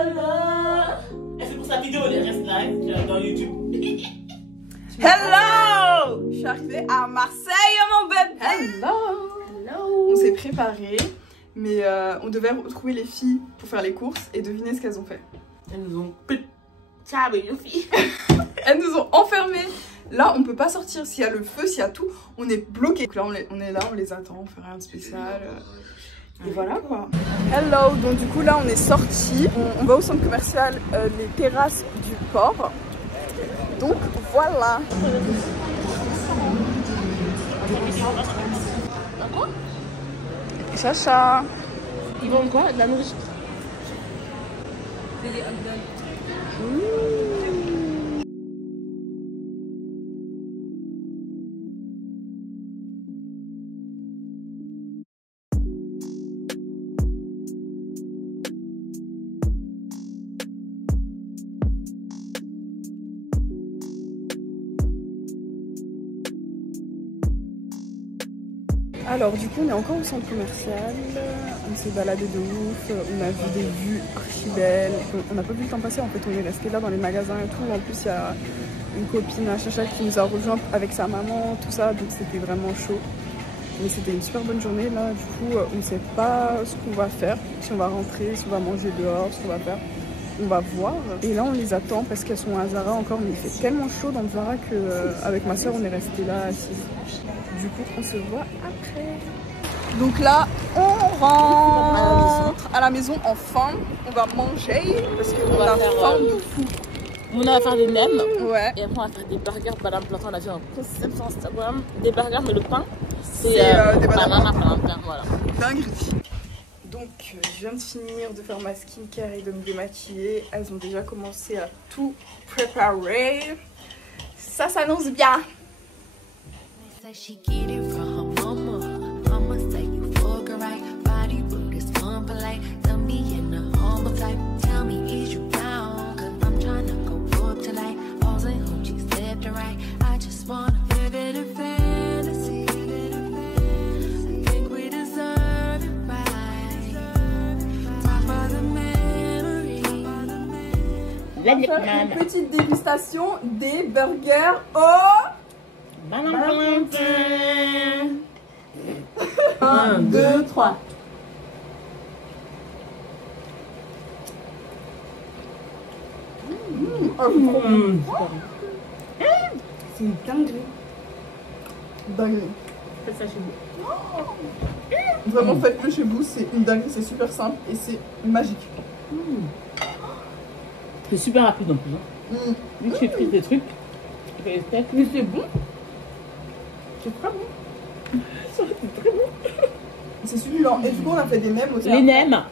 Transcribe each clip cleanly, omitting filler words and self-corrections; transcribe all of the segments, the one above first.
Et c'est pour sa vidéo, elle reste live dans YouTube. Hello! Je suis arrivée à Marseille, mon bébé! Hello! On s'est préparé, mais on devait retrouver les filles pour faire les courses et deviner ce qu'elles ont fait. Elles nous ont pété les filles. Elles nous ont enfermés. Là, on peut pas sortir. S'il y a le feu, s'il y a tout, on est bloqué. Donc là, on est là, on les attend, on fait rien de spécial. Et voilà quoi. Hello, donc du coup là on est sortis. On va au centre commercial, les terrasses du port. Donc voilà. Chacha. Ils vendent quoi? De la nourriture? Alors du coup on est encore au centre commercial, on s'est baladé de ouf, on a vu des vues archi belles, on n'a pas vu le temps passer en fait, on est resté là dans les magasins et tout, en plus il y a une copine à Chacha qui nous a rejoint avec sa maman, tout ça, donc c'était vraiment chaud. Mais c'était une super bonne journée là, du coup on ne sait pas ce qu'on va faire, si on va rentrer, si on va manger dehors, ce qu'on va faire. On va voir. Et là on les attend parce qu'elles sont à Zara encore, mais il fait tellement chaud dans le Zara que avec ma soeur on est resté là assises. Du coup on se voit après. Donc là on rentre à la maison enfin. On va manger parce qu'on a faim de fou. On va faire des nems. Ouais. Et après on va faire des burgers banane plantain. On a vu un concept sur Instagram. Des burgers mais le pain c'est des banane plantain. Voilà. Dinguerie. Donc je viens de finir de faire ma skincare et de me démaquiller. Elles ont déjà commencé à tout préparer. Ça s'annonce bien. On va faire une petite dégustation des burgers au Banane plantain. 1, 2, 3. C'est une dinguerie. Dinguerie. Faites ça chez vous. Vraiment faites-le chez vous, c'est une dinguerie, c'est super simple et c'est magique. C'est super rapide en plus. Hein. Vu que tu frites des trucs, tu fais les steaks. Mais c'est bon. C'est très bon. C'est très bon. C'est succulent. Et du coup, on a fait des nems aussi. Les nems.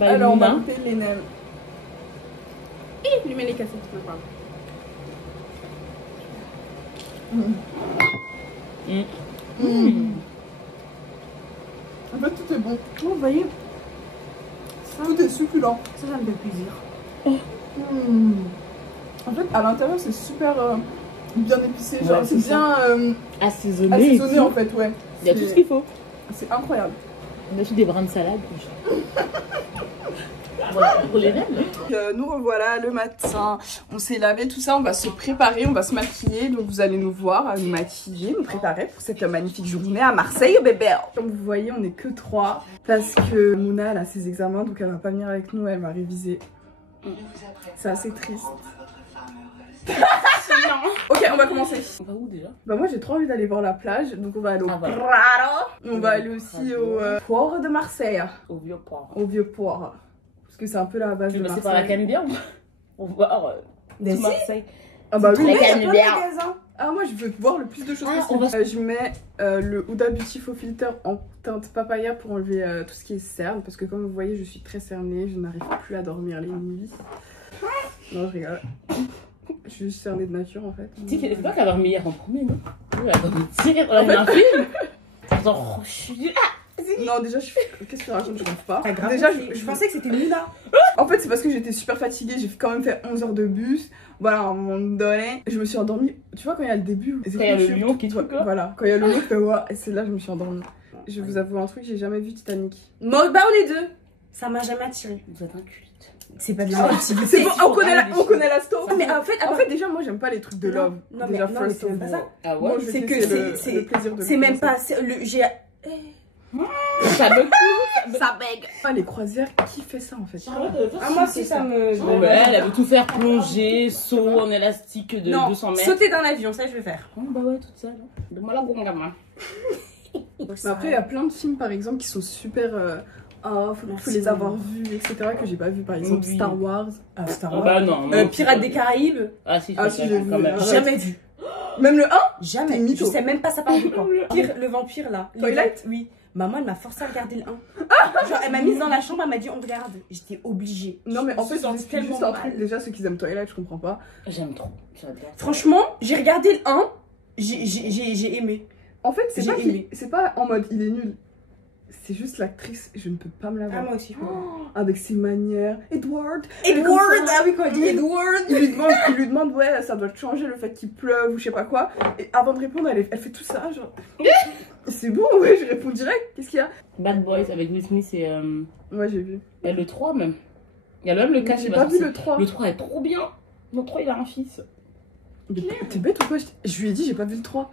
Alors, on va couper les nems. Et lui met les cassettes. En fait, tout est bon. Oh, vous voyez, Tout est succulent. ça me fait plaisir. En fait, à l'intérieur, c'est super bien épicé. Ouais, Genre, c'est bien assaisonné en fait, ouais. Il y a tout ce qu'il faut. C'est incroyable. On a aussi des brins de salade. Voilà, pour les nems. Nous revoilà le matin. On s'est lavé, tout ça. On va se préparer, on va se maquiller. Donc, vous allez nous voir nous maquiller, nous préparer pour cette magnifique journée à Marseille, bébé. Comme vous voyez, on n'est que 3 parce que Mouna, elle a ses examens, donc elle va pas venir avec nous, elle va réviser. C'est assez triste. Ok, on va commencer. On va où déjà? Bah moi j'ai trop envie d'aller voir la plage, donc on va aller au voilà. Prado. On va aller aussi au port de Marseille. Au vieux port. Au vieux port. Parce que c'est un peu la base de Marseille. C'est par la Canubière. On va voir Mais si. Marseille. Ah bah oui, La il y a plein de Canubière. magasins. Ah moi je veux voir le plus de choses Ah, possible. Je mets le Huda Beauty Faux Filter en teinte papaya pour enlever tout ce qui est cerne. Parce que comme vous voyez je suis très cernée, je n'arrive plus à dormir les nuits. Non je rigole. Je suis juste cernée de nature en fait. Tu sais, c'est toi qui as dormi hier en premier, non? Oui, elle a dormi. On a vu un film. Attends, je suis là. Non déjà je fais... Qu'est-ce que tu racontes? Je rêve pas. Ah, grave, Déjà je pensais que c'était Mouna. En fait c'est parce que j'étais super fatiguée, j'ai quand même fait 11 heures de bus. Voilà, à un moment donné, je me suis endormie. Tu vois quand il y a le début, Quand il y a le lion qui truc là. Voilà, quand il y a le lion qui fait ouais, et c'est là que je me suis endormie. Je vais vous avoue un truc, j'ai jamais vu Titanic. Bah on est deux. Ça m'a jamais attiré. Vous êtes un culte. C'est pas de la nativité. C'est bon, on connaît la story. Mais en fait, déjà, moi, j'aime pas les trucs de love. Non, déjà, mais c'est même pas ça. Ah ouais. Moi, je C'est sais que c'est le plaisir de c'est même pas. J'ai. Ça bug. Ça bègue. Ah, les croisières, qui fait ça en fait? Ah, moi aussi, ça me. Ouais, elle avait tout faire plonger, saut en élastique de Non, 200 mètres. sauter d'un avion, ça je vais faire. Oh, bah ouais, toute seule. Demande la gomme gamin. Mais après, il y a plein de films par exemple qui sont super. Faut les avoir vus, etc. que j'ai pas vu. Par exemple, Oui. Star Wars. Star Ah Wars. bah non. Pirates des Caraïbes. Ah si, Ah, si, j'ai vu. quand même. Arrête. Jamais vu. Même le 1, Jamais. T'es mytho. Je sais même pas ça parle de quoi. Le vampire là. Twilight? Oui. Maman, elle m'a forcé à regarder le 1. Genre, elle m'a mise dans la chambre, elle m'a dit on regarde. J'étais obligée. non mais en fait, Je me c'est sens juste un truc. Déjà, ceux qui aiment Twilight, je comprends pas. J'aime trop. J'adore. Franchement, j'ai regardé le 1. J'ai aimé. En fait, c'est J'ai pas, aimé. c'est pas en mode il est nul. C'est juste l'actrice, je ne peux pas me la voir. Ah, moi aussi. Avec ses manières. Edward! Edward! Comme ça. Ah oui, quand elle dit Edward! Il lui demande, ouais, ça doit changer le fait qu'il pleuve ou je sais pas quoi. Et avant de répondre, elle fait tout ça, genre. C'est bon, ouais, je réponds direct. Qu'est-ce qu'il y a? Bad Boys avec Will Smith et Ouais, j'ai vu. le 3 même. Il y a même le 4 J'ai pas vu le 3. Le 3 est trop bien. Le 3 il a un fils. T'es bête ou quoi? Je lui ai dit, j'ai pas vu le 3.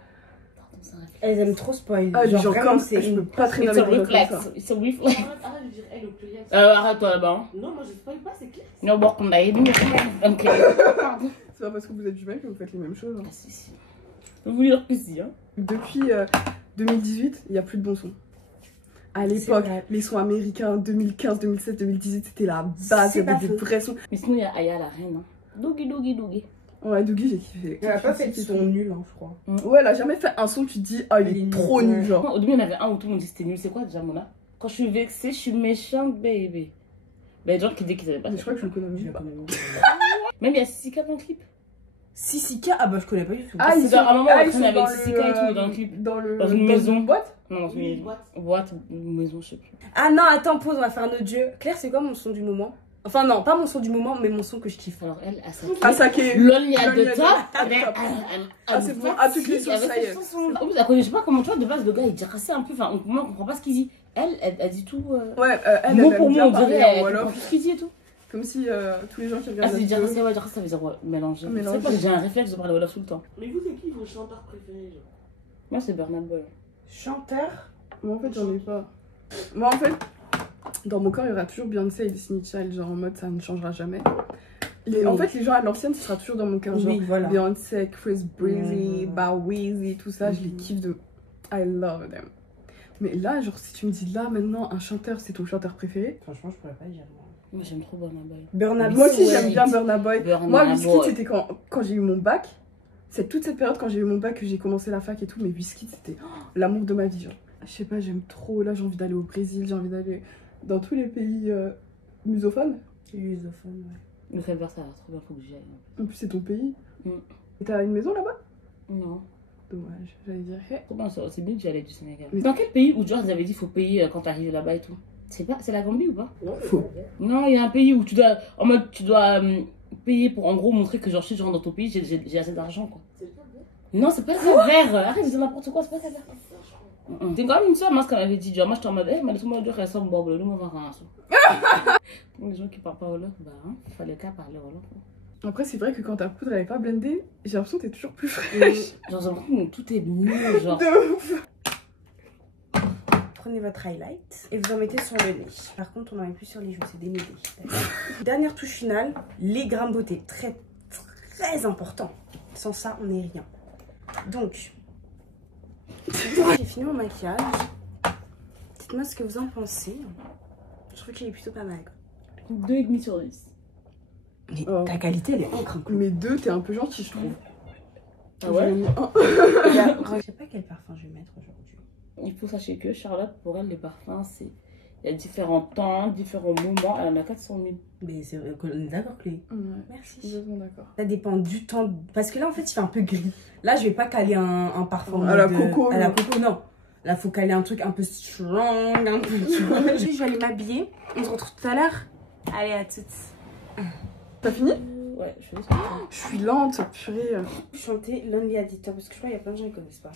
Elles aiment trop spoil. Ah, genre, vraiment, comme c'est. je peux pas traîner It's a avec des gens comme reflex. ça. It's a reflex. Arrête de dire elle au pluriel. Arrête-toi là-bas. Hein. Non, moi je spoil pas, c'est clair. No work on that. Ok. C'est pas parce que vous êtes jumelles que vous faites les mêmes choses. Hein. Ah, si. Je peux vous dire que si. Hein. Depuis 2018, il n'y a plus de bons sons. À C'est l'époque, vrai. les sons américains 2015, 2016, 2018, c'était la base, il C'est y avait pas des faux. vrais sons. Mais sinon il y a Aya la reine. Hein. Doogie doogie doogie. Ouais, Dougie, j'ai kiffé. Elle a pas fait de son nul, hein, je crois. Ouais, elle a jamais fait un son, tu te dis, ah, il est trop nul, genre. Non, au début il y en avait un où tout le monde dit c'était nul. C'est quoi déjà Mona? Quand je suis vexée, je suis méchante, baby. Ben, des gens qui disaient qu'ils savaient pas. Mais je crois que je le connais même pas. Même il y a Sissika dans le clip. Sissika, ah bah je connais pas du tout. Ah, C'est ils sont, dans un moment, ah, on ils sont traîne avec dans Sissika et tout dans le clip. dans une maison. boîte. Non, dans Oui, une boîte. boîte, une maison, je sais plus. Ah non, attends, pause, on va faire un autre jeu. Claire, c'est quoi mon son du moment? Enfin, non, pas mon son du moment, mais mon son que je kiffe. Alors elle, à sa Ah, ça qui est. Lonely at Lonely the at the top. top. Ah, c'est bon, à toutes les sauces, ça y est. En plus, elle connaît, je sais pas comment tu vois, de base, le gars il dit assez un peu, enfin, moi on comprend pas ce qu'il dit. Elle dit tout. Ouais, elle Mot aime pour mot, bien on parler dirait, en elle comprend Wolof. tout ce qu'il dit et tout. Comme si tous les gens qui Ah, regardent c'est la dire vidéo. ça, ouais, dire ça veut dire ouais, mélanger. Mélanger. C'est pas que j'ai un réflexe de parler Wolof tout le temps. Mais vous, c'est qui vos chanteurs préférés genre? Moi, c'est Bernard Boy. Chanteur? Moi, en fait, j'en ai pas. Moi, en fait, dans mon corps, il y aura toujours Beyoncé et Destiny Child, genre en mode ça ne changera jamais. En fait, les gens à l'ancienne, ce sera toujours dans mon cœur. Genre Oui, voilà. Beyoncé, Chris Breezy, Mhm. Weezy, tout ça, je les kiffe de. I love them. Mais là, genre, si tu me dis là maintenant, un chanteur, c'est ton chanteur préféré. Franchement, je pourrais pas dire moi. Moi, j'aime trop Bernard Boy. Burna Moi aussi, Boy, j'aime ouais. bien Burna Boy. Burna Moi, Wizkid, Boy. c'était quand j'ai eu mon bac. C'est toute cette période quand j'ai eu mon bac que j'ai commencé la fac et tout. Mais Wizkid, c'était l'amour de ma vie. Genre. Je sais pas, j'aime trop. Là, j'ai envie d'aller au Brésil, j'ai envie d'aller dans tous les pays musophones. Lusophone, ouais. Le fait ça a l'air trop bien, faut que j'y aille. En plus, c'est ton pays. Mm. Et t'as une maison là-bas? Non. Dommage, j'allais dire. Hey. Trop bien, c'est bien que j'allais du Sénégal. Mais- Dans quel pays où George avait dit faut payer quand t'arrives là-bas et tout? C'est la Gambie ou pas? Non, Faux. Non, il y a un pays où tu dois, en mode, tu dois payer pour en gros montrer que genre si je rentre dans ton pays, j'ai assez d'argent quoi. c'est pas bien. Non, c'est pas ça vert. Arrête de dire n'importe quoi, c'est pas ça vert. C'est quand même une somme, hein, ce qu'elle avait dit. Genre, moi, je t'en mode, mais laisse-moi dire qu'elle somme bon, nous, on va faire un saut. Pour les gens qui parlent pas Wolof, bah, hein, fallait qu'à parler Wolof. Après, c'est vrai que quand ta poudre elle est pas blendée, j'ai l'impression que t'es toujours plus fraîche. Genre, j'ai l'impression que tout est mieux, genre. De ouf. Prenez votre highlight et vous en mettez sur le nez. Par contre, on n'en met plus sur les joues, c'est démêlé. Dernière touche finale, les grains de beauté. Très, très important. Sans ça, on n'est rien. Donc, j'ai fini mon maquillage. Dites-moi ce que vous en pensez. Je trouve qu'il est plutôt pas mal. 2,5 sur 10. Mais Oh. ta qualité, elle est incroyable. Mais deux, t'es un peu gentil, je trouve. Ah ouais? J'aurais mis un. Je sais pas quel parfum je vais mettre aujourd'hui. Il faut sachez que Charlotte, pour elle, les parfums, c'est. Il y a différents temps, différents moments, elle en a 400 000. Mais c'est on est d'accord, Chloé. Ouais, Merci. je suis d'accord. Ça dépend du temps. Parce que là, en fait, il fait un peu gris. Là, je vais pas caler un parfum. À la mode, coco, À la non. coco, non. Là, faut caler un truc un peu strong, un peu. Tu vois. Je vais aller m'habiller. On se retrouve tout à l'heure. Allez, à toutes. T'as fini? Ouais, je fais ça. Je suis lente, purée. Chanter Lonely Additor parce que je crois qu'il y a plein de gens qui connaissent pas.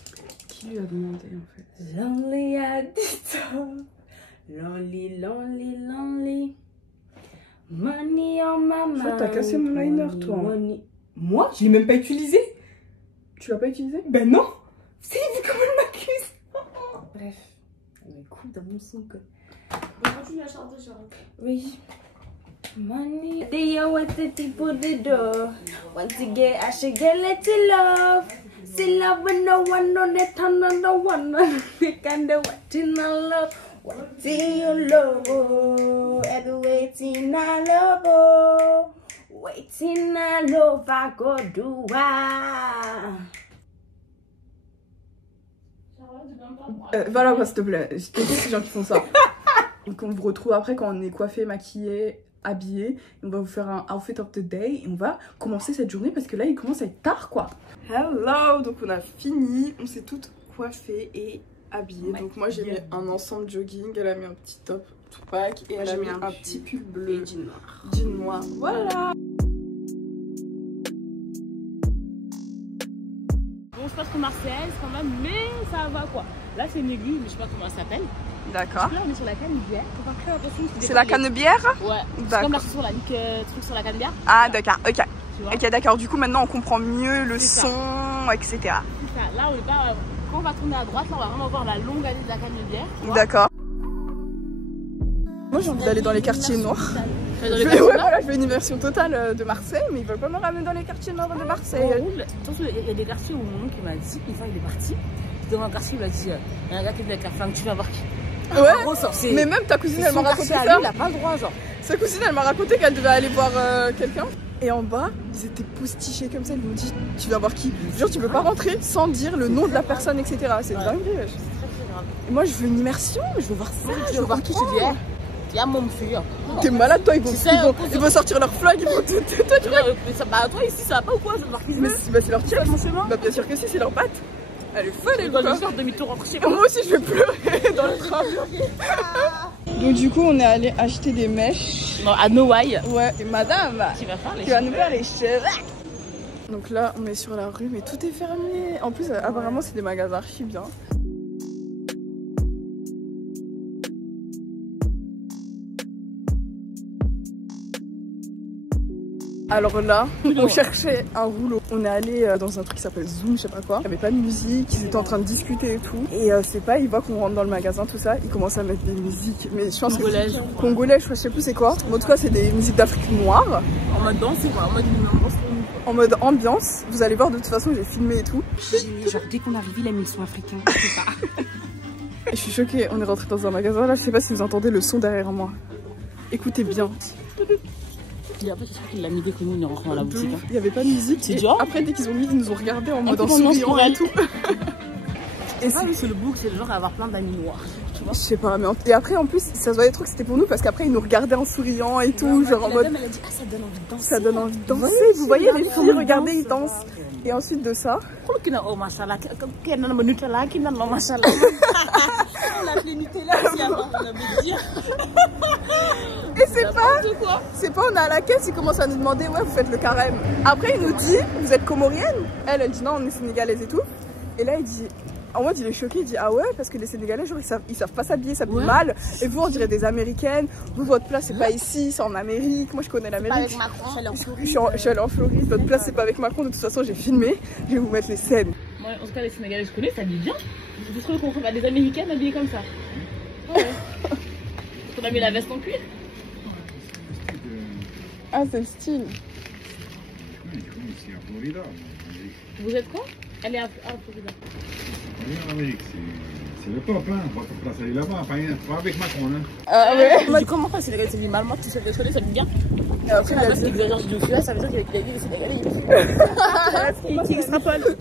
Qui lui a demandé en fait? Lonely Additor. Lonely, lonely, lonely. Money on my mind. Toi, t'as cassé mon liner, toi. Money. Moi, je l'ai même pas utilisé. Tu l'as pas utilisé? Ben non. C'est vu comment elle m'accuse. Bref. Elle coupe dans mon son, quoi. Bah, continue à chanter, Charlotte. Oui. Money. They are what the people they do. Once again, I should get let it love. See love when no one on the turn on the one. They kind of waiting on love. Waiting on love. Every waiting on love. Waiting on love. I go do Voilà, bah, s'il te plaît. Je déteste ces gens qui font ça. Donc on vous retrouve après quand on est coiffé, maquillé, habillé. On va vous faire un outfit of the day et on va commencer cette journée parce que là il commence à être tard quoi. Hello, donc on a fini, on s'est toutes coiffées et habillées. Donc moi j'ai mis un ensemble jogging, elle a mis un petit top Tupac et elle a mis un petit pull bleu, jean noir. Voilà. Bon, je passe pour Marseillaise quand même, mais ça va quoi. Là, c'est une église, mais je sais pas comment elle s'appelle. D'accord. Là, on est sur la Canebière. C'est la Canebière? Ouais. C'est comme la chanson, là, truc sur la Canebière. Ah, d'accord, ok. Tu vois? Ok, d'accord. Du coup, maintenant on comprend mieux le son, etc. C'est ça. Là, on est pas. Quand on va tourner à droite, là, on va vraiment voir la longue allée de la Canebière. D'accord. Moi, j'ai envie d'aller dans les quartiers noirs. Je veux une immersion totale de Marseille, mais ils veulent pas me ramener dans les quartiers noirs de Marseille. Attention, il y a des quartiers où mon oncle m'a dit, une fois il est parti, dans un quartier, il m'a dit, il y a un gars qui est venu avec la femme, tu vas voir qui. Ouais, gros, mais même ta cousine, elle m'a raconté ça. Lui, il a pas le droit, genre. Sa cousine, elle m'a raconté qu'elle devait aller voir quelqu'un. Et en bas, ils étaient postichés comme ça, ils m'ont dit, tu vas voir qui? Genre, tu peux pas rentrer sans dire le nom de la personne, etc. C'est dingue. C'est très grave. Et moi, je veux une immersion, je veux voir ça. Je veux voir qui, je te dis, il y a mon fille. T'es malade, toi, ils vont sortir leur flag, ils vont toi, tu vois. Bah, toi, ici, ça va pas ou quoi? Je veux voir qui Bah, c'est leur tir. Bah, bien sûr que si, c'est leur patte. Elle est folle, elle doit faire demi-tour en chez moi. Moi aussi, je vais pleurer dans le train. Donc, du coup, on est allé acheter des mèches. Non, à Noailles. Ouais, et madame qui va faire les qui va nous faire les cheveux. Donc là, on est sur la rue, mais tout est fermé. En plus, apparemment, c'est des magasins archi bien. Alors là, on cherchait un rouleau. On est allé dans un truc qui s'appelle Zoom, je sais pas quoi. Il n'y avait pas de musique, ils étaient en train de discuter et tout. Et c'est pas, ils voient qu'on rentre dans le magasin, tout ça, ils commencent à mettre des musiques. Mais je pense Congolais, que Congolais, je sais plus c'est quoi. Mais en tout cas, c'est des musiques d'Afrique noire. En mode danse, quoi. En mode en mode ambiance. Vous allez voir, de toute façon, j'ai filmé et tout. Genre, dès qu'on arrive, il a mis le son africain. Je suis choquée, on est rentré dans un magasin. Là, je sais pas si vous entendez le son derrière moi. Écoutez bien. Et après, j'espère qu'il l'a mis dès que nous, on est rentré dans la boutique. Il n'y avait pas de musique. C'est dur. Après, dès qu'ils ont mis, ils nous ont regardé en mode en souriant et tout. Et c'est le bouc, c'est le genre à avoir plein d'amis noirs. Tu vois, je sais pas, mais et après, en plus, ça se voyait trop que c'était pour nous parce qu'après, ils nous regardaient en souriant et tout. Genre en mode. Elle a dit, ah, ça donne envie de danser. Ça donne envie de danser. Vous voyez les filles, regardez, ils dansent. Et ensuite de ça. Oh, machallah. Quel nom Nutella, qui n'a pas machallah. On l'appelait Nutella aussi avant, on avait dit. Et c'est pas, on est à la caisse, il commence à nous demander, ouais, vous faites le carême. Après, il nous dit, vous êtes comorienne? Elle dit, non, on est sénégalaise et tout. Et là, il dit, en mode, il est choqué, il dit, ah ouais, parce que les Sénégalais, genre, ils savent pas s'habiller, s'habillent mal. Et vous, on dirait des Américaines. Vous, votre place, c'est pas ici, c'est en Amérique. Moi, je connais l'Amérique. Je suis allée en Floride. Votre place, c'est pas avec Macron. De toute façon, j'ai filmé. Je vais vous mettre les scènes. Moi, en tout cas, les Sénégalais, je connais, ça dit bien. Je trouve qu'on trouve des Américaines habillées comme ça. Ouais. Parce qu'on a mis la veste en cuir. Ah, c'est le style. Vous êtes quoi? Elle est à Florida. Oui, en Amérique, c'est le top, hein. Votre place, elle est là-bas, pas avec Macron, hein. Ah ouais. Comment ça, Sénégalais, c'est dit mal, moi, tu sais, je connais, ça dit bien. Et après, la meuf qui exagère, je dis, là, ça veut dire qu'il a dit les Sénégalais. Qui extrapole.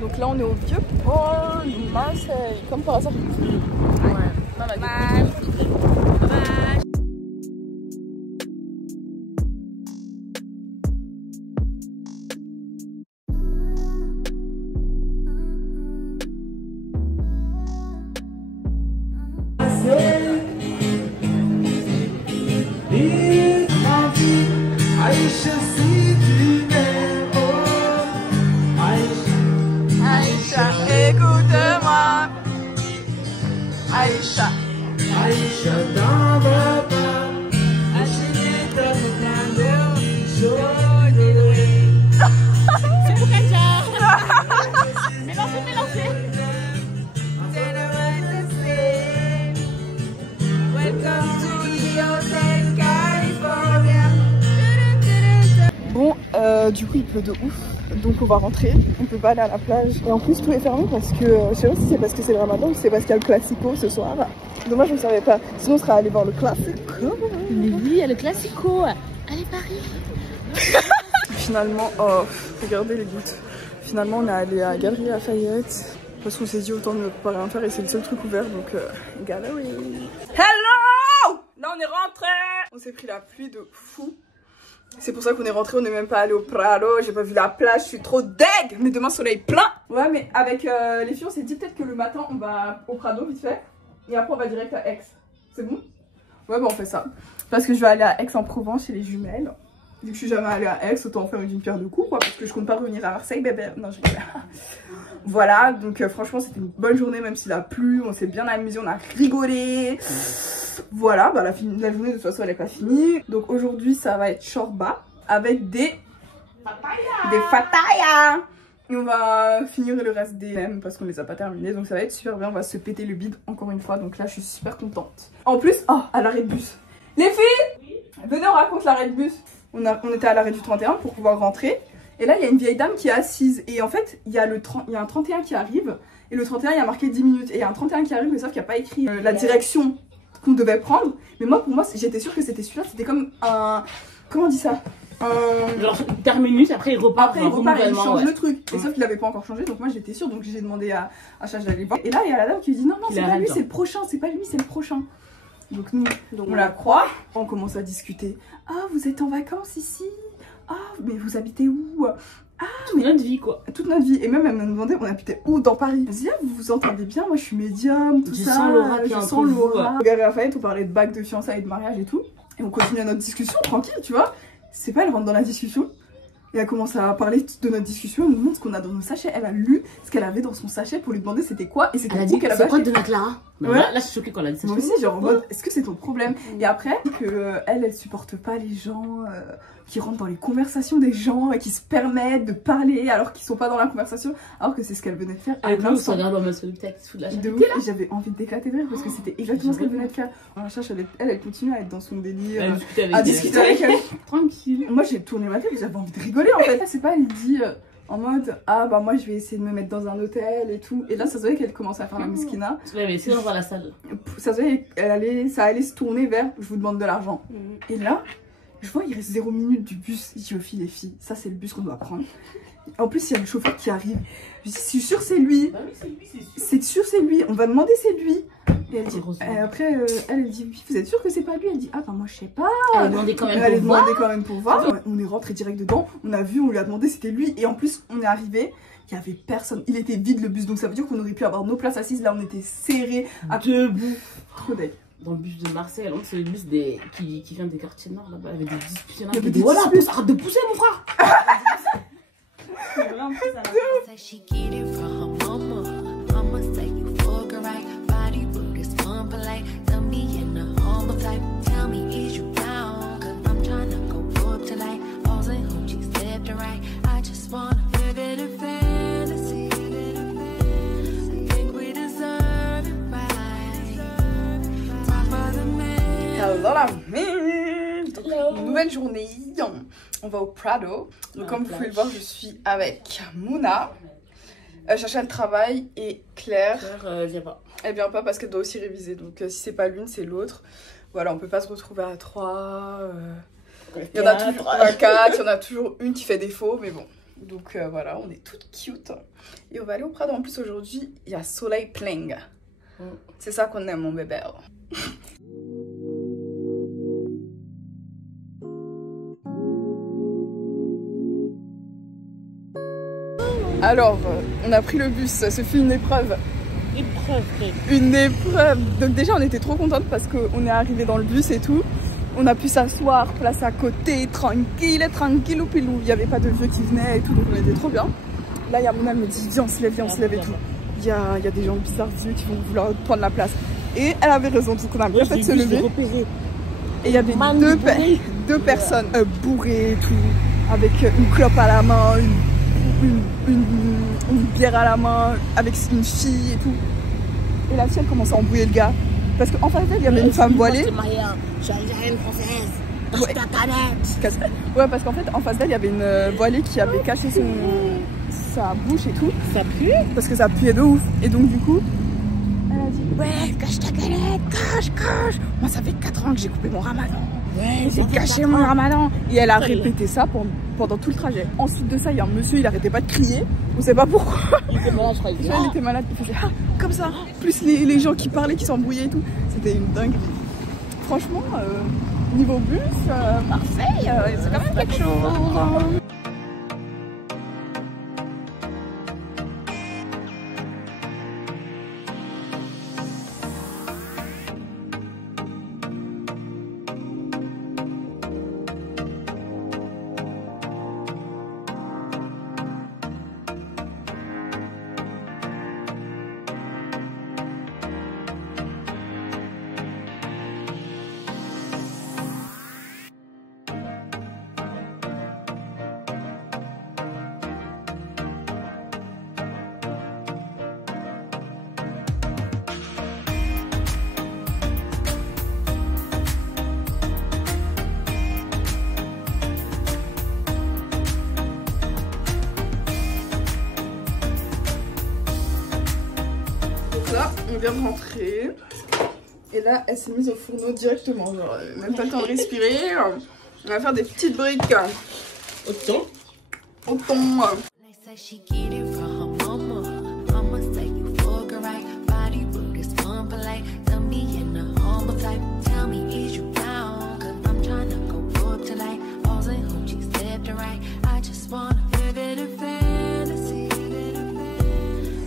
Donc là, on est au vieux port de Marseille. Comme par hasard. Ouais. Bye. Aïcha, écoute-moi. Aïcha, Aïcha dans vos bras. Bon, du coup il pleut de ouf, donc on va rentrer, on peut pas aller à la plage. Et en plus tout est fermé parce que, je sais pas si c'est parce que c'est le ramadan ou si c'est parce qu'il y a le classico ce soir. Dommage je ne savais pas, sinon on serait allé voir le classico. Mais oui, il y a le classico. Allez Paris. Finalement, oh, regardez les gouttes. Finalement on est allé à Galerie Lafayette parce qu'on s'est dit autant ne pas rien faire et c'est le seul truc ouvert, donc galerie. Hello! Là on est rentré. On s'est pris la pluie de fou. C'est pour ça qu'on est rentré, on n'est même pas allé au Prado, j'ai pas vu la plage, je suis trop deg. Mais demain soleil plein. Ouais mais avec les filles on s'est dit peut-être que le matin on va au Prado vite fait. Et après on va direct à Aix. C'est bon? Ouais bah on fait ça. Parce que je vais aller à Aix-en-Provence chez les jumelles. Vu que je suis jamais allée à Aix, autant en faire une pierre deux coups quoi. Parce que je compte pas revenir à Marseille bébé. Non je rigole. Voilà donc franchement c'était une bonne journée même s'il a plu. On s'est bien amusé, on a rigolé. Voilà, bah la journée de toute façon elle est pas finie. Donc aujourd'hui ça va être shorba avec des fataya. Et on va finir le reste des nems parce qu'on les a pas terminés. Donc ça va être super bien, on va se péter le bide encore une fois. Donc là je suis super contente. En plus, oh, à l'arrêt de bus. Les filles, venez on raconte l'arrêt de bus. On était à l'arrêt du 31 pour pouvoir rentrer. Et là il y a une vieille dame qui est assise. Et en fait il y a un 31 qui arrive. Et le 31 il y a marqué 10 minutes. Et il y a un 31 qui arrive mais sauf qu'il n'y a pas écrit la direction qu'on devait prendre. Mais moi pour moi j'étais sûre que c'était celui-là. C'était comme un... Comment on dit ça? Genre terminus, après il repart. Après il repart et il change le truc. Et sauf qu'il avait pas encore changé, donc moi j'étais sûre, donc j'ai demandé à Chacha d'aller voir. Et là il y a la dame qui lui dit non non c'est pas lui, c'est le prochain, c'est pas lui, c'est le prochain. Donc nous on la croit, on commence à discuter. Ah vous êtes en vacances ici? Ah mais vous habitez où? Ah toute notre vie quoi. Toute notre vie. Et même elle me demandait on habitait où dans Paris. Je dis ah vous vous entendez bien, moi je suis médium, tout ça. Je sens l'aura. Au Galerie Lafayette on parlait de bague, de fiançailles et de mariage et tout. Et on continue notre discussion tranquille tu vois. C'est pas elle rentre dans la discussion et elle commence à parler de notre discussion, elle nous montre ce qu'on a dans nos sachets, elle a lu ce qu'elle avait dans son sachet pour lui demander c'était quoi et c'était où qu'elle avait acheté. C'est quoi de Clara? Ouais. Là je suis choquée quand elle a dit ça. Moi aussi genre en mode est-ce que c'est ton problème? Et après que elle supporte pas les gens qui rentrent dans les conversations des gens et qui se permettent de parler alors qu'ils sont pas dans la conversation alors que c'est ce qu'elle venait de faire. Elle nous se regarde dans ma seule tête sous de la de ouf, et j'avais envie d'éclater de rire parce que c'était exactement ce qu'elle venait de faire. La Chacha elle continue à être dans son délire, à discuter avec elle. Tranquille. Moi j'ai tourné ma tête et j'avais envie de rigoler en fait. C'est pas elle dit en mode ah bah moi je vais essayer de me mettre dans un hôtel et tout. Et là ça se voyait qu'elle commençait à faire la miskina. Ouais mais c'est dans la salle. Ça se voyait ça allait se tourner vers je vous demande de l'argent. Et là je vois il reste 0 minute du bus. Je dis aux filles les filles ça c'est le bus qu'on doit prendre. En plus il y a le chauffeur qui arrive. Je dis c'est sûr c'est lui. Bah oui c'est lui c'est sûr c'est lui. On va demander c'est lui. Et elle dit, après elle dit vous êtes sûr que c'est pas lui? Elle dit ah bah moi je sais pas. Elle a demandé quand même pour voir. On est rentré direct dedans, on a vu, on lui a demandé c'était lui et en plus on est arrivé, il y avait personne, il était vide le bus donc ça veut dire qu'on aurait pu avoir nos places assises, là on était serrés à debout. Trop deg. Dans le bus de Marseille, alors c'est le bus qui vient des quartiers nord là-bas, avec des disputes. Il y avait des voilà, arrête de pousser mon frère. C'est vraiment ça. Dans la une nouvelle journée, on va au Prado. Donc comme vous pouvez le voir, je suis avec Mouna, Chacha elle travaille et Claire vient pas. Elle vient pas parce qu'elle doit aussi réviser. Donc si c'est pas l'une, c'est l'autre. Voilà, on peut pas se retrouver à 3. Il y en a toujours à 4, il y en a toujours une qui fait défaut, mais bon. Donc voilà, on est toutes cute. Et on va aller au Prado. En plus aujourd'hui, il y a soleil plein. C'est ça qu'on aime mon bébé. Alors, on a pris le bus, ce fut une épreuve. Une épreuve. Donc déjà, on était trop contentes parce qu'on est arrivé dans le bus et tout. On a pu s'asseoir, place à côté, tranquille, tranquille ou pilou. Il n'y avait pas de vieux qui venaient et tout, donc on était trop bien. Là, il y a Mouna qui me dit, viens, on se lève et tout. Il y a des gens bizarres vieux qui vont vouloir prendre la place. Et elle avait raison, donc on a bien fait de se lever. Et il y avait deux personnes bourrées et tout, avec une clope à la main, une bière à la main, avec une fille et tout. Et la fille elle commence à embrouiller le gars. Parce qu'en face d'elle, il y avait une femme voilée. Je suis algérienne française. Ouais. Ouais, parce qu'en fait, en face d'elle, il y avait une voilée qui avait caché sa bouche et tout. Ça pue? Parce que ça puait de ouf. Et donc, du coup, elle a dit ouais, cache ta galette, cache. Moi, ça fait 4 ans que j'ai coupé mon ramadan. Ouais, j'ai caché mon ramadan. Et elle a répété ça pendant tout le trajet. Ensuite de ça, il y a un monsieur, il arrêtait pas de crier. On sait pas pourquoi. Il était malade, je crois. Il était malade, il faisait comme ça. Plus les gens qui parlaient, qui s'embrouillaient et tout. C'était une dinguerie. Franchement, niveau bus, Marseille, c'est quand même quelque chose. Là, on vient de rentrer. Et là, elle s'est mise au fourneau directement. Genre, même pas le temps de respirer. On va faire des petites briques. Au thon. Au thon.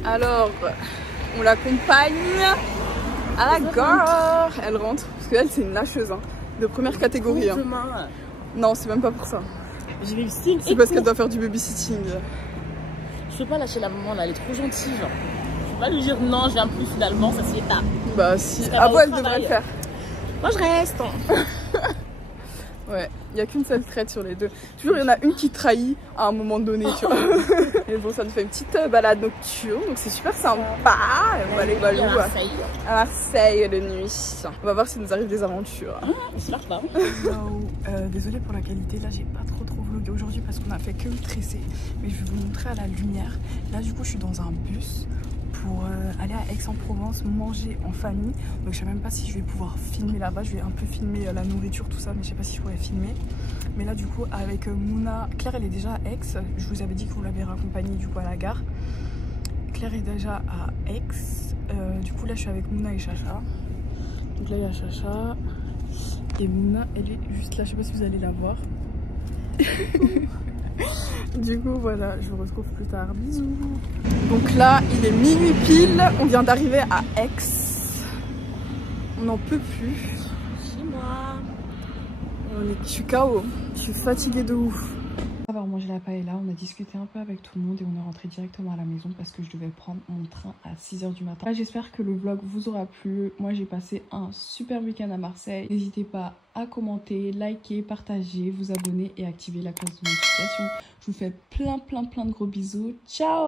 Alors, on l'accompagne à la gare. Elle rentre, parce qu'elle c'est une lâcheuse, hein, de première catégorie. Hein. Non, c'est même pas pour ça. Je vais le signe. C'est parce qu'elle doit faire du babysitting. Je peux pas lâcher la maman là, elle est trop gentille. Genre. Je peux pas lui dire non, je viens plus finalement, ça s'y est pas. Bah si, ah bon, elle devrait le faire. Moi je reste. Ouais, il n'y a qu'une seule traite sur les deux. Toujours, il y en a une qui trahit à un moment donné, tu vois. Et bon, ça nous fait une petite balade nocturne, donc c'est super sympa. On va aller à Marseille de nuit. On va voir s'il nous arrive des aventures. J'espère pas. Désolée pour la qualité, là j'ai pas trop vlogué aujourd'hui parce qu'on a fait que le tressé. Mais je vais vous montrer à la lumière. Là du coup je suis dans un bus pour aller à Aix-en-Provence manger en famille. Donc je sais même pas si je vais pouvoir filmer là-bas. Je vais un peu filmer la nourriture, tout ça, mais je sais pas si je pourrais filmer. Mais là du coup avec Mouna, Claire elle est déjà à Aix. Je vous avais dit que vous l'avez raccompagnée du coup à la gare. Claire est déjà à Aix. Du coup là je suis avec Mouna et Chacha. Donc là il y a Chacha. Et Mouna elle est juste là, je sais pas si vous allez la voir. Du coup voilà, je vous retrouve plus tard, bisous. Donc là il est minuit pile, on vient d'arriver à Aix. On n'en peut plus. Chez moi. Je suis KO, je suis fatiguée de ouf. On va manger la paella, on a discuté un peu avec tout le monde et on est rentré directement à la maison parce que je devais prendre mon train à 6 h du matin. J'espère que le vlog vous aura plu. Moi j'ai passé un super week-end à Marseille. N'hésitez pas à commenter, liker, partager, vous abonner et activer la cloche de notification. Je vous fais plein de gros bisous. Ciao!